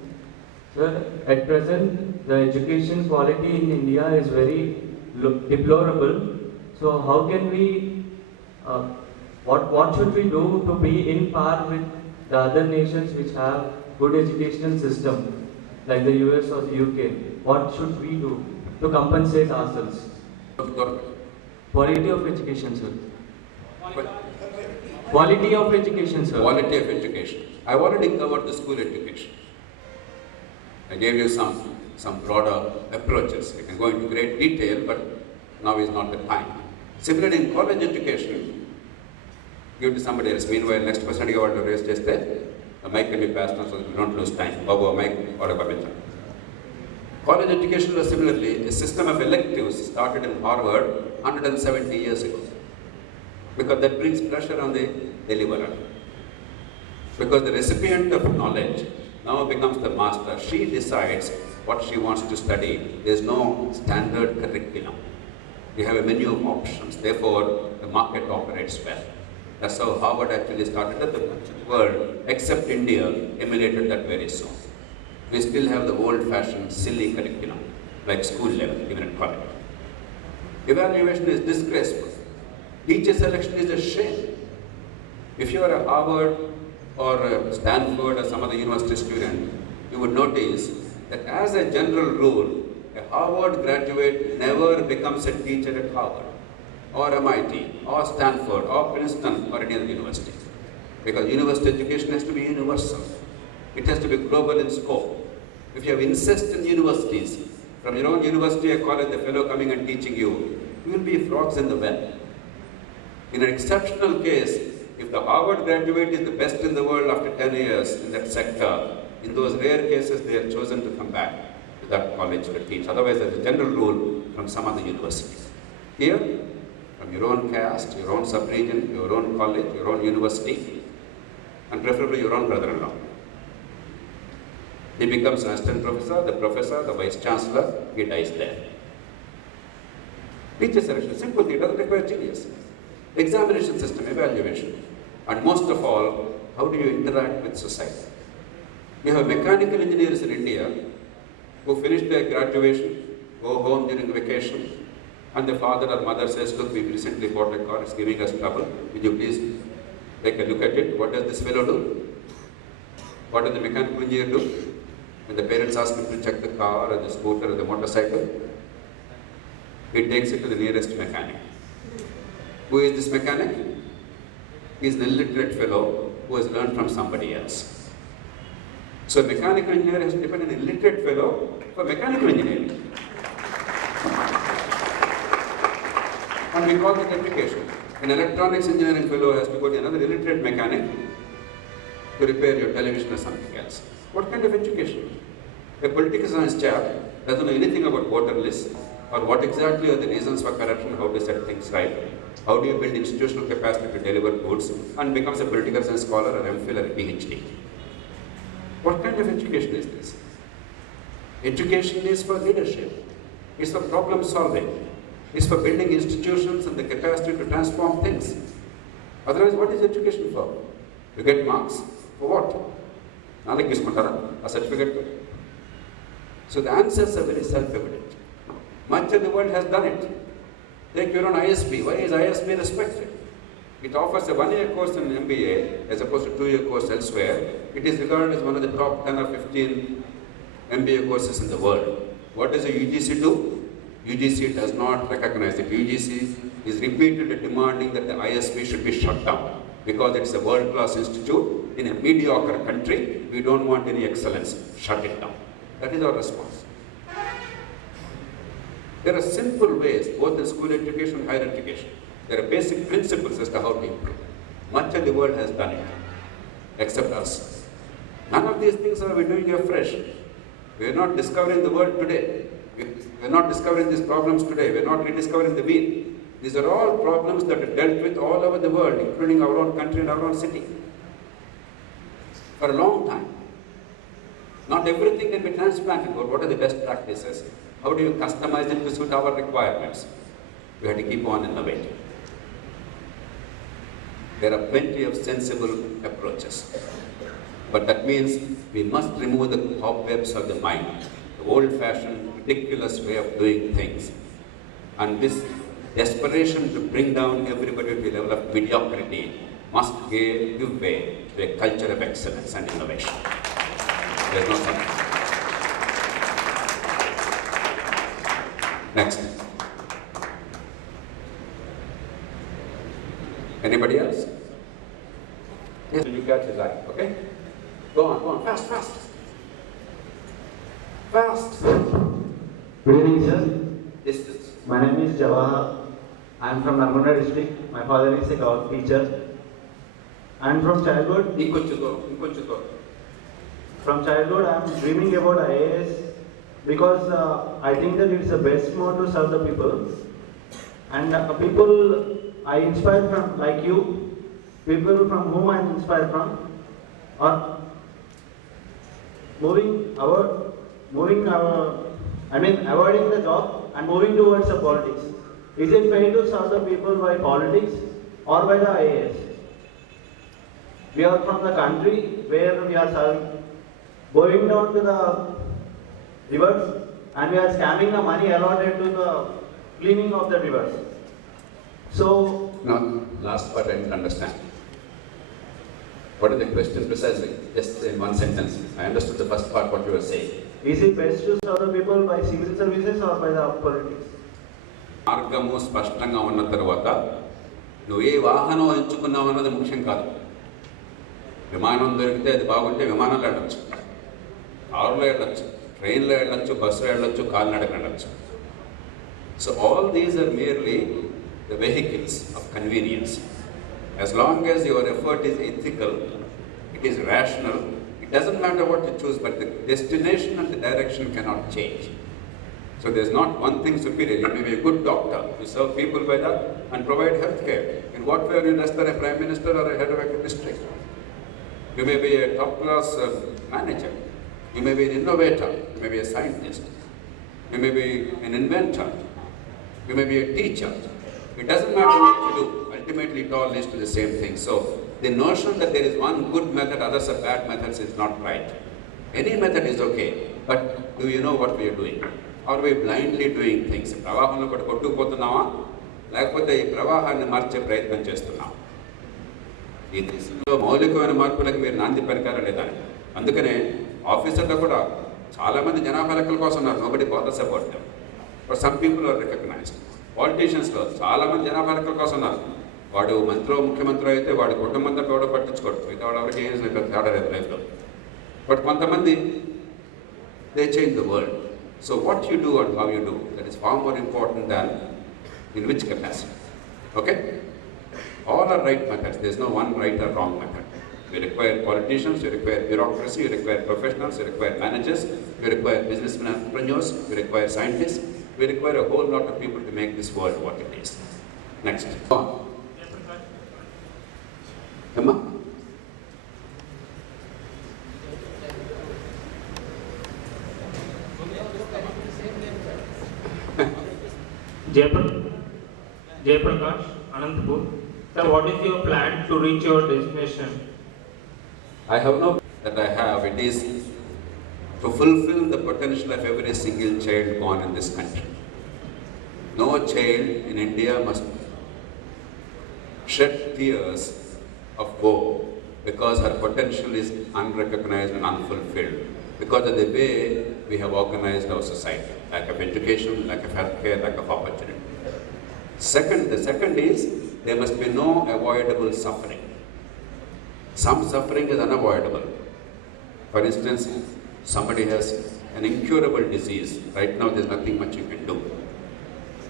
Sir, at present, the education quality in India is very deplorable. So how can we, what should we do to be in par with the other nations which have good educational system, like the US or the UK? What should we do to compensate ourselves? Quality of education, sir. Quality of education, sir. Quality of education. I've already covered the school education. I gave you some broader approaches. I can go into great detail, but now is not the time. Similarly, in college education, give to somebody else. Meanwhile, next person you want to raise just the mic can be passed on so that we don't lose time. Babu, mic or a permission. College education was similarly a system of electives started in Harvard 170 years ago. Because that brings pressure on the deliverer. Because the recipient of knowledge now becomes the master. She decides what she wants to study. There is no standard curriculum. You have a menu of options. Therefore, the market operates well. That's how Harvard actually started. The world, except India, emulated that very soon. We still have the old-fashioned, silly curriculum, like school level, even at college. Evaluation is disgraceful. Teacher selection is a shame. If you are a Harvard or a Stanford or some other university student, you would notice that as a general rule, a Harvard graduate never becomes a teacher at Harvard, or MIT, or Stanford, or Princeton, or any other university. Because university education has to be universal. It has to be global in scope. If you have incest in universities, from your own university or college, the fellow coming and teaching you, you will be frogs in the well. In an exceptional case, if the Harvard graduate is the best in the world after 10 years in that sector, in those rare cases, they are chosen to come back to that college to teach. Otherwise, there's a general rule from some other universities. Here, from your own caste, your own sub-region, your own college, your own university, and preferably your own brother-in-law. He becomes an assistant professor, the vice chancellor, he dies there. Teacher selection, simple thing, doesn't require genius. Examination system, evaluation. And most of all, how do you interact with society? You have mechanical engineers in India who finish their graduation, go home during vacation, and the father or mother says, look, we recently bought a car, it's giving us trouble. Will you please take a look at it? What does this fellow do? What does the mechanical engineer do? When the parents ask him to check the car or the scooter or the motorcycle, he takes it to the nearest mechanic. Who is this mechanic? He is an illiterate fellow who has learned from somebody else. So a mechanical engineer has to depend on an illiterate fellow for mechanical engineering. And we call that education. An electronics engineering fellow has to go to another illiterate mechanic to repair your television or something else. What kind of education? A political science chap doesn't know anything about voter lists or what exactly are the reasons for corruption, how to set things right, how do you build institutional capacity to deliver goods, and becomes a political science scholar or MPhil or a PhD. What kind of education is this? Education is for leadership. It's for problem solving. It's for building institutions and the capacity to transform things. Otherwise, what is education for? You get marks? For what? A certificate? So the answers are very self-evident. Much of the world has done it. Take your own ISB. Why is ISB respected? It offers a 1-year course in MBA as opposed to 2-year course elsewhere. It is regarded as one of the top 10 or 15 MBA courses in the world. What does a UGC do? UGC does not recognize it. UGC is repeatedly demanding that the ISB should be shut down because it's a world-class institute in a mediocre country. We don't want any excellence. Shut it down. That is our response. There are simple ways, both in school education and higher education. There are basic principles as to how to improve. Much of the world has done it, except us. None of these things are we doing afresh. We are not discovering the world today. We are not discovering these problems today. We are not rediscovering the wheel. These are all problems that are dealt with all over the world, including our own country and our own city, for a long time. Not everything can be transplanted, but what are the best practices? How do you customize it to suit our requirements? We have to keep on innovating. There are plenty of sensible approaches. But that means we must remove the cobwebs of the mind, the old-fashioned, ridiculous way of doing things. And this desperation to bring down everybody to a level of mediocrity must give way to a culture of excellence and innovation. There's no such. Next. Anybody else? Yes, you catch his eye, okay? Go on, fast. Fast. Good evening, sir. Distance. My name is Jawahar. I am from Narmada district. My father is a teacher. And from childhood, from childhood, I am dreaming about IAS because I think that it's the best mode to serve the people. And people I inspire from, like you, people from whom I am inspired from, are avoiding the job and moving towards the politics. Is it fair to serve the people by politics or by the IAS? We are from the country where we are serving, going down to the rivers and we are scamming the money allotted to the cleaning of the rivers. So, No, last part I didn't understand. What is the question precisely? Just in one sentence. I understood the first part what you were saying. is it best to serve the people by civil services or by the politics? మార్గము స్పష్టంగా ఉన్న తర్వాత నువ్వు ఏ వాహనం ఎంచుకున్నావు అన్నది ముఖ్యం కాదు. విమానం దొరికితే అది బాగుంటే విమానంలో వెళ్ళచ్చు, కారులో వెళ్ళచ్చు, ట్రైన్లో వెళ్ళచ్చు, బస్సులో వెళ్ళచ్చు, కాలినడక వెళ్ళచ్చు. So all these are merely the vehicles of convenience. As long as your effort is ethical, it is rational, it doesn't matter what you choose, but the destination and the direction cannot change. So there's not one thing superior. You may be a good doctor, you serve people by that and provide health care. In what way are you less than a prime minister or a head of a district? You may be a top class manager, you may be an innovator, you may be a scientist, you may be an inventor, you may be a teacher. It doesn't matter what you do, ultimately it all leads to the same thing. So the notion that there is one good method, others are bad methods is not right. Any method is okay, but do you know what we are doing? Are we blindly doing things? ప్రవాహంలో కూడా కొట్టుకుపోతున్నావా, లేకపోతే ఈ ప్రవాహాన్ని మార్చే ప్రయత్నం చేస్తున్నాం? ఈ దేశంలో మౌలికమైన మార్పులకు మీరు నాంది పరికారం లేదా? అందుకనే ఆఫీసర్లో కూడా చాలామంది జనాభా లెక్కల కోసం ఉన్నారు. Nobody bothers about them, but some people are recognised. పాలిటీషియన్స్లో చాలామంది జనాభా లెక్కల కోసం ఉన్నారు. వాడు మంత్రో ముఖ్యమంత్రి అయితే వాడి కుటుంబంతో కూడా పట్టించుకోడు, మిగతా వాడు ఎవరికి ఏం తేడా లేదు లైఫ్లో. బట్ కొంతమంది they change the world. So what you do and how you do, that is far more important than in which capacity. Okay? All are right methods. There is no one right or wrong method. We require politicians, we require bureaucracy, we require professionals, we require managers, we require businessmen and entrepreneurs, we require scientists, we require a whole lot of people to make this world what it is. Next. Emma? Jayaprakash, Anantapur. Sir, what is your plan to reach your destination? I have no that I have. It is to fulfill the potential of every single child born in this country. No child in India must shed tears of woe because her potential is unrecognized and unfulfilled, because of the way we have organized our society, lack of education, lack of healthcare, lack of opportunity. The second is there must be no avoidable suffering. Some suffering is unavoidable. For instance, somebody has an incurable disease. Right now there's nothing much you can do.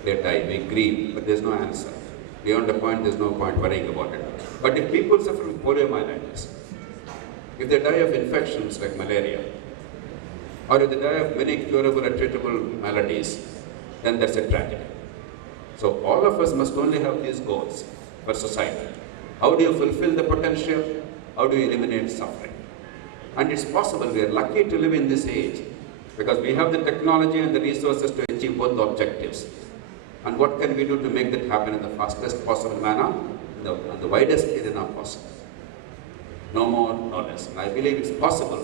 They die, we grieve, but there's no answer. Beyond a point, there's no point worrying about it. But if people suffer with poliomyelitis, if they die of infections like malaria, or if they die of many curable and treatable maladies, then that's a tragedy. So all of us must only have these goals for society. How do you fulfill the potential? How do you eliminate suffering? And it's possible. We are lucky to live in this age because we have the technology and the resources to achieve both the objectives. And what can we do to make that happen in the fastest possible manner, in the widest arena possible? No more, no less. And I believe it's possible.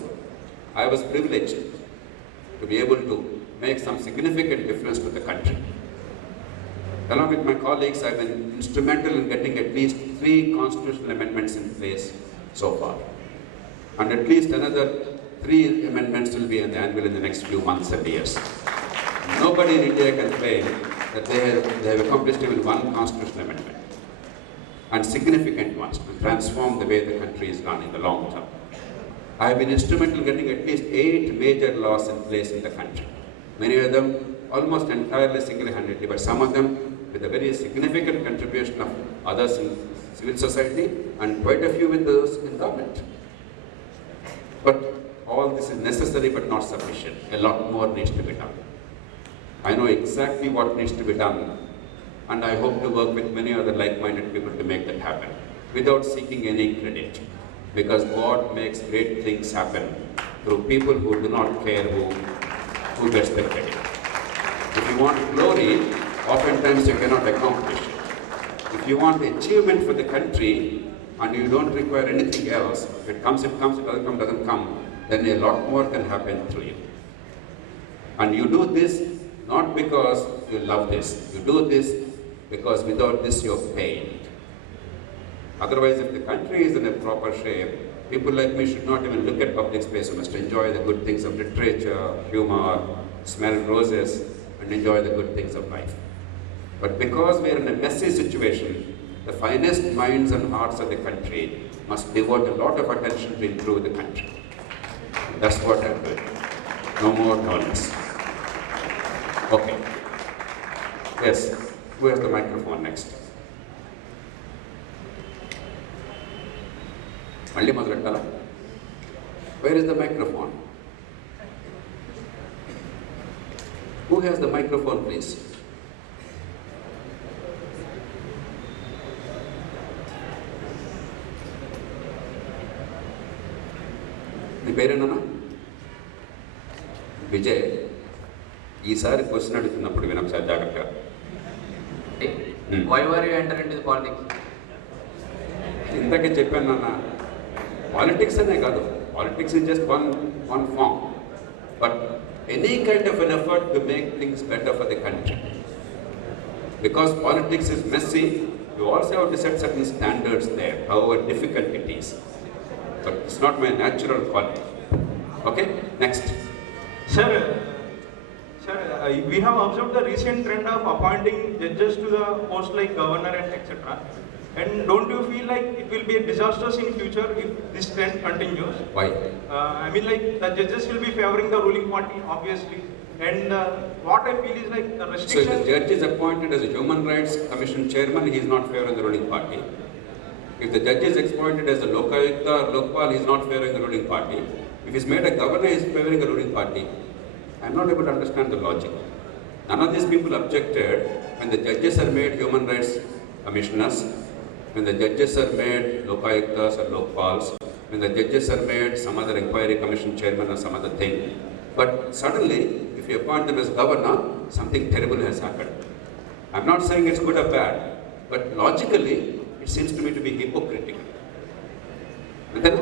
I was privileged to be able to make some significant difference to the country. Along with my colleagues, I've been instrumental in getting at least 3 constitutional amendments in place so far. And at least another 3 amendments will be on the anvil in the next few months and years. Nobody in India can claim that they have accomplished even one constitutional amendment, and significant ones to transform the way the country is run in the long term. I have been instrumental in getting at least 8 major laws in place in the country. Many of them almost entirely single-handedly, but some of them with a very significant contribution of others in civil society and quite a few with those in government. But all this is necessary but not sufficient. A lot more needs to be done. I know exactly what needs to be done, and I hope to work with many other like-minded people to make that happen without seeking any credit. Because God makes great things happen through people who do not care who gets the credit. If you want glory, oftentimes you cannot accomplish it. If you want achievement for the country and you don't require anything else, if it comes, it comes, it doesn't come, then a lot more can happen through you. And you do this not because you love this, you do this because without this you're paid. Otherwise, if the country is in a proper shape, people like me should not even look at public space. You must enjoy the good things of literature, humor, smell roses, and enjoy the good things of life. But because we are in a messy situation, the finest minds and hearts of the country must devote a lot of attention to improve the country. That's what I'm doing. No more, no less. Okay. Yes. Who has the microphone next? Where is the microphone? Who has the microphone, please? నీ పేరేనా? విజయ్, ఈసారి question అడుగుతున్నప్పుడు వినొకసారి జాగ్రత్తగా. Why were you enter into the politics? ఇందాకే చెప్పాను నాన్న, politics అనే కాదు, politics is just one form, but any kind of an effort to make things better for the country. Because politics is messy, you also have to set certain standards there, however difficult it is. But it's not my natural quality. Okay, next. Sir, we have observed the recent trend of appointing judges to the post like governor and etc. And don't you feel like it will be a disastrous in future if this trend continues? Why? I mean, like the judges will be favoring the ruling party, obviously. And what I feel is like the So restriction. if the judge is appointed as a Human Rights Commission chairman, he is not favoring the ruling party. If the judge is appointed as a Lokayukta or Lokpal, he is not favoring the ruling party. If he is made a governor, he is favoring the ruling party. I am not able to understand the logic. None of these people objected when the judges are made Human Rights Commissioners, when the judges are made Lokayuktas or Lokpals, when the judges are made some other inquiry commission chairman or some other thing. But suddenly, if you appoint them as governor, something terrible has happened. I am not saying it's good or bad, but logically, it seems to me to be hypocritical. అంతేనా?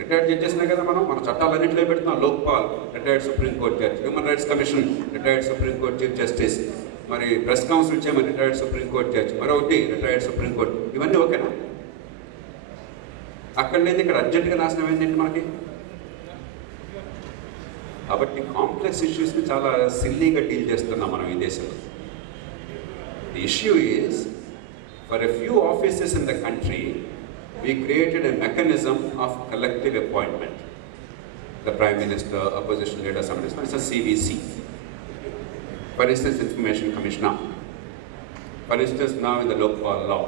Retired జడ్జెస్నే కదా మన చట్టాలన్నింటిలో పెడుతున్నాం. Lokpal retired supreme court judge, human rights commission retired supreme court chief justice, మరి press council chairman retired supreme court judge, మరొకటి retired supreme court. ఇవన్నీ ఓకేనా? అక్కడ లేదు, ఇక్కడ అర్జెంటుగా నాశనం ఏంటంటే మనకి. కాబట్టి కాంప్లెక్స్ ఇష్యూస్ని చాలా సిల్లీగా డీల్ చేస్తున్నాం మనం ఈ దేశంలో. The issue is, for a few offices in the country, we created a mechanism of collective appointment. The Prime Minister, opposition leader, somebody, it's a CVC. For instance, Information Commissioner. For instance, now in the Lokpal law.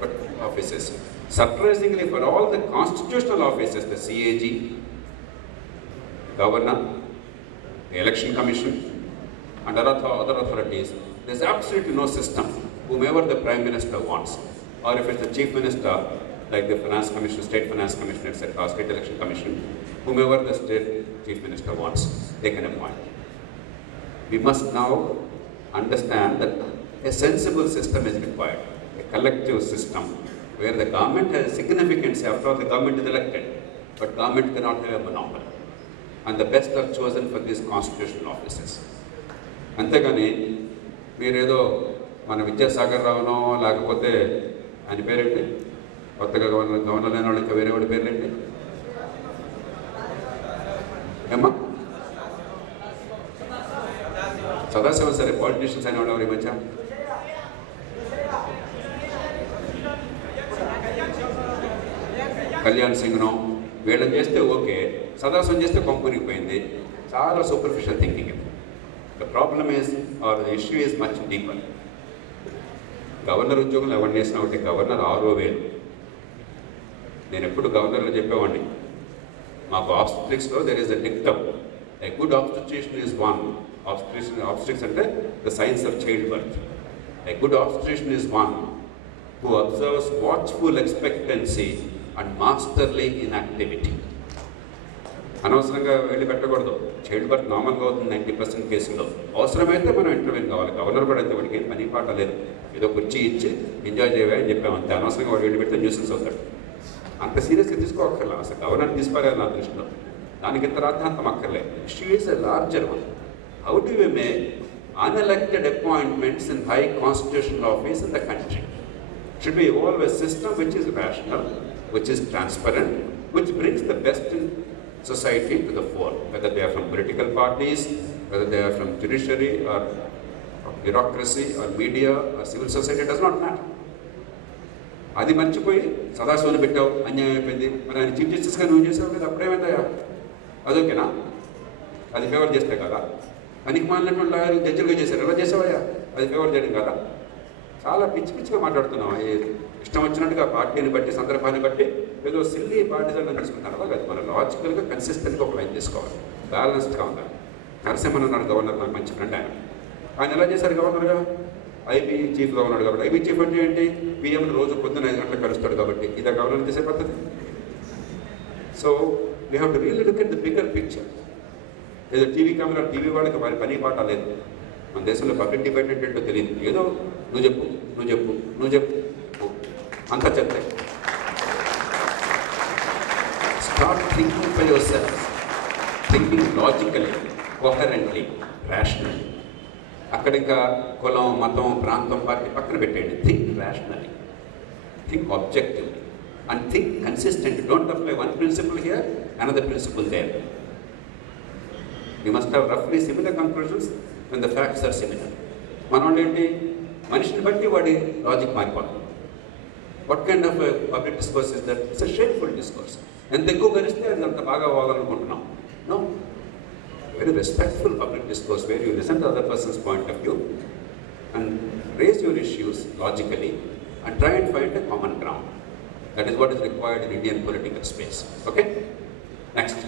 But offices. Surprisingly, for all the constitutional offices, the CAG, Governor, the Election Commission, and other authorities, there's absolutely no system. Whomever the Prime Minister wants, or if it's the Chief Minister, like the Finance Commission, State Finance Commission, etc., State Election Commission, whomever the State Chief Minister wants, they can appoint. We must now understand that a sensible system is required, a collective system, where the government has significance. After all, the government is elected, but government cannot have a monopoly. And the best are chosen for these constitutional offices. అంతేగాని మీరేదో మన విద్యాసాగర్ రావునో లేకపోతే ఆయన పేరేంటి, కొత్తగా governor లేని వాళ్ళు ఇంకా వేరే వాడి పేర్లేంటి ఏమ్మా, సదాశివ సరే, పాలిటీషియన్స్ అయిన వాడు ఎవరు ఈ మధ్య? కళ్యాణ్ సింగ్నో వీళ్ళని చేస్తే ఓకే, సదాశివం చేస్తే కొంపరిగిపోయింది. చాలా superficial thinking. The problem is, or the issue is much deeper. Governor ఉద్యోగంలో ఎవరిని వేసినా ఒకటి, గవర్నర్ 6,000. నేను ఎప్పుడు గవర్నర్లో చెప్పేవాడిని, మాకు ఆబ్స్ట్రిక్స్లో there is a dictum, a good obstetrician is one. Obstetrics అంటే the science of child birth. A good obstetrician is one who observes watchful expectancy and masterly inactivity. అనవసరంగా వెళ్ళి పెట్టకూడదు. చైల్డ్ బర్త్ నార్మల్గా అవుతుంది 90% కేసుల్లో. అవసరమైతే మనం ఇంటర్వ్యూని కావాలి. గవర్నర్ కూడా అయితే వాడికి ఏం పని పాట లేదు, ఏదో కుర్చీ ఇచ్చి ఎంజాయ్ చేయవా అని చెప్పామంతే. అనవసరంగా వాడు వెళ్ళి పెడితే న్యూసెన్స్ అవుతాడు. అంత సీరియస్గా తీసుకోక్కర్లా. అసలు గవర్నర్ తీసుకోలేదు నా దృష్టిలో. దానికి ఇంత రాద్ధాంతం అక్కర్లేదు. Issue is a larger one. How do you make unelected appointments in high constitutional office in the country? Should we evolve a system which is rational, which is transparent, which brings the best in society to the fore, whether they are from political parties, whether they are from judiciary or bureaucracy or media or civil society, it does not matter. అది మర్చిపోయి సదాశివని పెట్టావు, అన్యాయం అయిపోయింది, మరి ఆయన chief జస్టిస్గా నువ్వు చేసావు కదా, అప్పుడేమైందయ్యా? అదొకేనా? అది ఫేవర్ చేస్తే కదా. పనికి మాలినటువంటి లాయర్లు జడ్జిలుగా చేశారు, ఎలా చేసావయ్యా? అది ఫేవర్ చేయడం కదా. చాలా పిచ్చి పిచ్చిగా మాట్లాడుతున్నాం. ఇష్టం వచ్చినట్టుగా పార్టీని బట్టి, సందర్భాన్ని బట్టి ఏదో సిల్లీ పార్టీలను తీసుకుంటారు. అలాగే మన లాజికల్గా కన్సిస్టెంట్గా ఒక లైన్ తీసుకోవాలి, బ్యాలెన్స్డ్గా ఉండాలి. నరసింహన్ ఉన్నాడు గవర్నర్, నాకు మంచి ఫ్రెండ్. ఆయన ఎలా చేశారు గవర్నర్గా? ఐబీ చీఫ్గా ఉన్నాడు కాబట్టి. ఐబీ చీఫ్ అంటే ఏంటి? పిఎం రోజు పొద్దున్న 5 గంటలకు కలుస్తాడు కాబట్టి. ఇదే గవర్నర్ చేసే పద్ధతి. So we have to really look at the bigger picture. ఏదో టీవీ కెమెరా, టీవీ వాళ్ళకి వారి పని పాట లేదు. మన దేశంలో పబ్లిక్ డిబేట్ ఏంటో తెలియదు. ఏదో నువ్వు చెప్పు, నువ్వు చెప్పు, నువ్వు చెప్పు, అంతా చెప్తే. Start thinking for yourself, thinking logically, coherently, rationally. అక్కడ ఇంకా కులం, మతం, ప్రాంతం, పార్టీ పక్కన పెట్టండి. Think rationally, think objectively, and think consistent. Don't apply one principle here, another principle there. You must have roughly similar conclusions when the facts are similar. మనం ఏంటి, మనిషిని బట్టి వాడి లాజిక్ మారిపోతుంది. What kind of public discourse is that? It's a shameful discourse. ఎంత ఎక్కువ గరిస్తే అది అంత బాగా అవ్వాలనుకుంటున్నాం. No, very respectful public discourse where you listen to other person's point of view and raise your issues logically and try and find a common ground. That is what is required in Indian political space. Okay? Next.